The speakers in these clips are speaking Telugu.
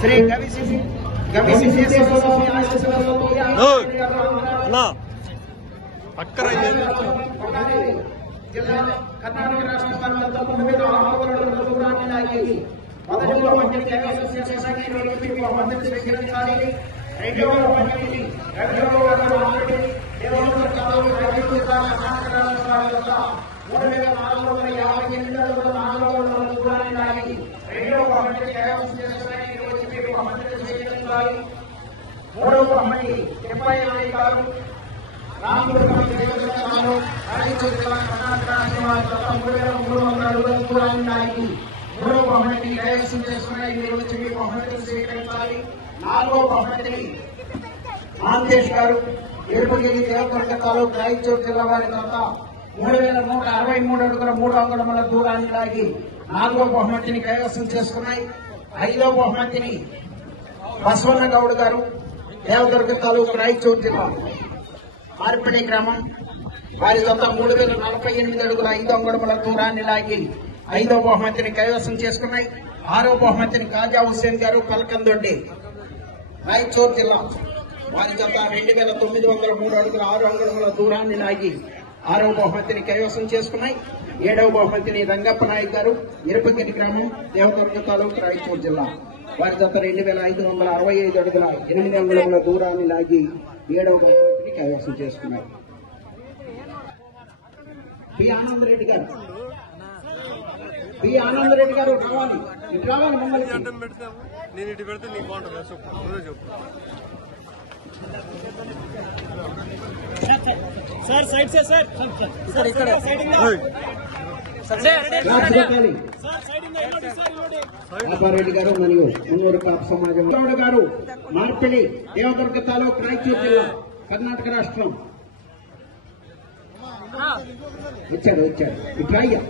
శ్రీ జిల్లా కర్ణాటక రాష్ట్ర మాంతేష్ గారు ఎరుపగిరి దేవదుర్గ తాలూకు రాయచూరు జిల్లా వారి తప్ప 3163 అడుగుల 3 అంగుళముల దూరాన్ని లాగి 4వ బహుమతిని కైవసం చేసుకున్నాయి. 5వ బహుమతిని బసవన్న గౌడ్ గారు దేవదుర్గ తాలూకు రాయచూరు జిల్లా మార్పిడి గ్రామం వారి తప్ప 3048 అడుగుల 5 అంగుళముల దూరాన్ని లాగి 5వ బహుమతిని కైవసం చేసుకున్నాయి. 6వ బహుమతిని కాజా హుస్సేన్ గారు పలకందొడ్డి రాయచూరు జిల్లా వారి జత 2903 అడుగుల 6 అంగుళముల దూరాన్ని లాగి 6వ బహుమతిని కైవసం చేసుకున్నాయి. 7వ బహుమతిని రంగప్ప నాయక్ గారు ఇరుపగిరి గ్రామం దేవదుర్గ తాలూకు రాయచూరు జిల్లా వారి జత 2565 అడుగుల 8 అంగుళముల దూరాన్ని లాగి 7వ బహుమతిని కైవసం చేసుకున్నాయి. పి ఆనందరెడ్డి గారు రావాలి, ఇటు రావాలి మమ్మల్ని. నేను ఇటు పెడితే నీకు బాగుంటుంది చెప్పు. सर साइड से सर सर ఇక్కడ సైడింగ్ లో సర్ రెడ్డి గారు మరియు మున్నూరు కాపు సమాజం గారు మార్పిడి దేవదుర్గ తాలూకు రాయచూరు జిల్లా కర్ణాటక రాష్ట్రం వచ్చాడు ఇట్లా అయ్యా.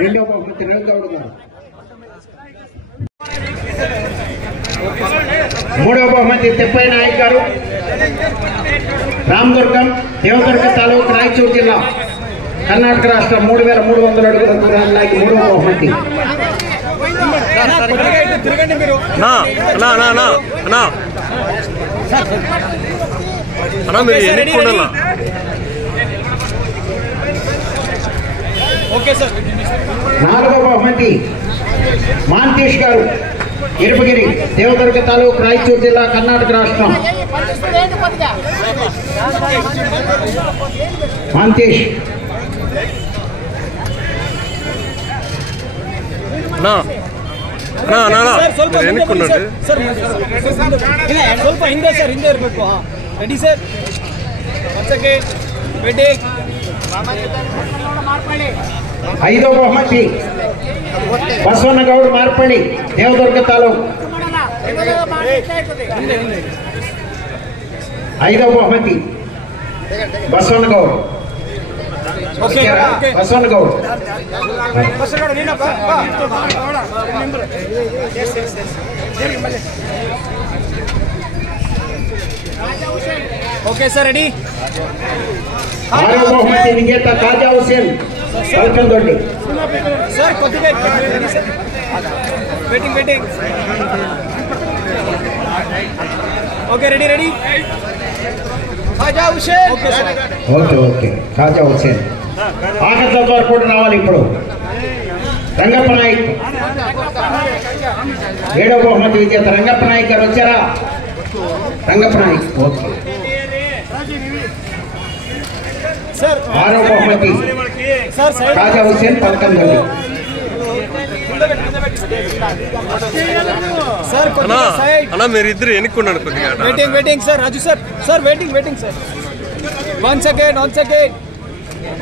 2వ బహుమతి రవిగౌడ్ గారు. 3వ బహుమతి తెప్పై నాయక్ గారు రామదుర్గం దేవదుర్గ తాలూకు రాయచూరు జిల్లా కర్ణాటక రాష్ట్రం 3300 అడుగుల దూరాన్ని లాగి 3వ బహుమతి. Okay sir. 4వ బహుమతి మాంతేష్ గారు ఇరుపగిరి దేవదుర్గ తాలూకు రాయచూరు జిల్లా కర్ణాటక రాష్ట్రం మాంతేష్. 5వ బహుమతి బసవన్న గౌడ్ మార్పడి దేవదుర్గ తాలూకు 5వ బహుమతి బసవన్న గౌడ్. బసవన్న గౌడ్ ఓకే సార్ రెడీ. 6వ బహుమతి విజేత కాజా హుస్సేన్ పలకందొడ్డి. సార్ కొద్దిగా వెయిటింగ్ ఓకే రెడీ కాజా హుస్సేన్. ఓకే కాజా హుస్సేన్. ఆఖరి వరకు కూడా రావాలి. ఇప్పుడు రంగప్ప నాయక్ 7వ బహుమతి విజేత రంగప్ప నాయక్ గారు వచ్చారా? రంగప్ప నాయక్ ఓకే. 6వ బహుమతి కాజా హుస్సేన్ పలకందొడ్డి. అన్నా మీరిద్దరు ఎన్నుకున్నాను కొద్దిగా. Waiting sir Raju sir waiting sir. 1 second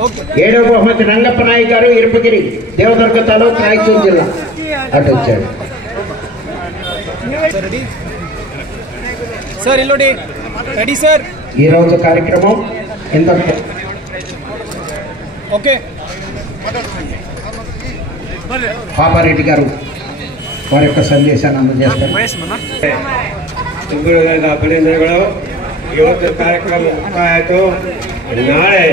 okay. 7వ బహుమతి రంగప్ప నాయక్ గారు ఇరుపగిరి దేవదుర్గ తాలూకు రాయచూరు జిల్లా అటు వచ్చాడు. సార్ ఇల్లుడి రెడీ సార్. ఈ రోజు కార్యక్రమం ఇంతకు ఓకే. పాపారెడ్డి గారు వారి యొక్క సందేశాన్ని అందజేస్తారు. ಅಭಿನಂದನೆಗಳು. ಇವತ್ತು ಕಾರ್ಯಕ್ರಮ ಮುಕ್ತಾಯ ಆಯಿತು. ನಾಳೆ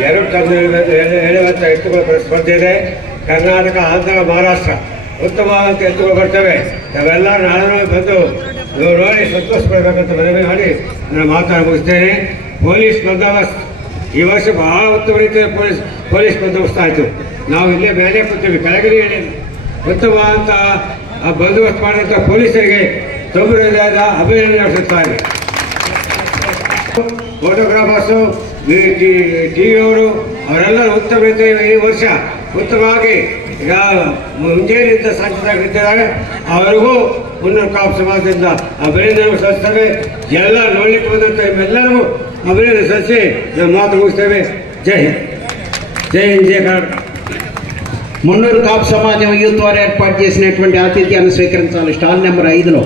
2 ಟನ್ 70 ಎತ್ತುಗಳ ಸ್ಪರ್ಧೆ ಇದೆ. ಕರ್ನಾಟಕ, ಆಂಧ್ರ, ಮಹಾರಾಷ್ಟ್ರ ಉತ್ತಮವಾದಂಥ ಎತ್ತುಗಳು ಬರ್ತವೆ. ನಾವೆಲ್ಲ ನಾಳೆ ಬಂದು ನೀವು ನೋಡಿ ಸಂತೋಷ ಪಡಬೇಕಂತ ಮನವಿ ಮಾಡಿ ನಾನು ಮಾತನಾಡಿ ಮುಗಿಸ್ತೇನೆ. ಪೊಲೀಸ್ ಬಂದೋಬಸ್ತ್ ಈ ವರ್ಷ ಬಹಳ ಉತ್ತಮ ರೀತಿಯ ಪೊಲೀಸ್ ಬಂದೋಬಸ್ತ್ ಆಯಿತು. ನಾವು ಇಲ್ಲೇ ಮೇಲೆ ಕೂತೀವಿ, ಕೆಳಗಡೆ ಉತ್ತಮವಾದಂಥ ಬಂದೋಬಸ್ತ್ ಮಾಡಿದಂಥ ಪೊಲೀಸರಿಗೆ ತೊಂಬರದ ಅಭಿನಂದನೆ ಸಲ್ಲಿಸುತ್ತಾರೆ. ಫೋಟೋಗ್ರಾಫರ್ಸು, ಟಿವಿಯವರು ಅವರೆಲ್ಲರೂ ಉತ್ತಮ ರೀತಿಯ ಈ ವರ್ಷ ಉತ್ತಮವಾಗಿ ಈಗ ಮುಂಜಾನೆಯಿಂದ ಸಂಚಿದ್ದಾರೆ. ಅವರಿಗೂ ಮುನ್ನೂರು ಕಾಪು ಸಮಾಜದಿಂದ ಅಭಿನಂದನೆ ಸಲ್ಲಿಸ್ತೇವೆ. ಎಲ್ಲ ನೋಡ್ಲಿಕ್ಕೆ ಬಂದಂಥ ನಿಮ್ಮೆಲ್ಲರಿಗೂ ಅಭಿನಂದನೆ ಸಲ್ಲಿಸಿ ನಾವು ಮಾತು ಮುಗಿಸ್ತೇವೆ. ಜೈ ಹಿಂದ್, జై హింద్, జై కర్ణాటక. మున్నూరు కాపు సమాజం యూత్ వారు ఏర్పాటు చేసినటువంటి ఆతిథ్యాన్ని స్వీకరించాలి. Stall number 5లో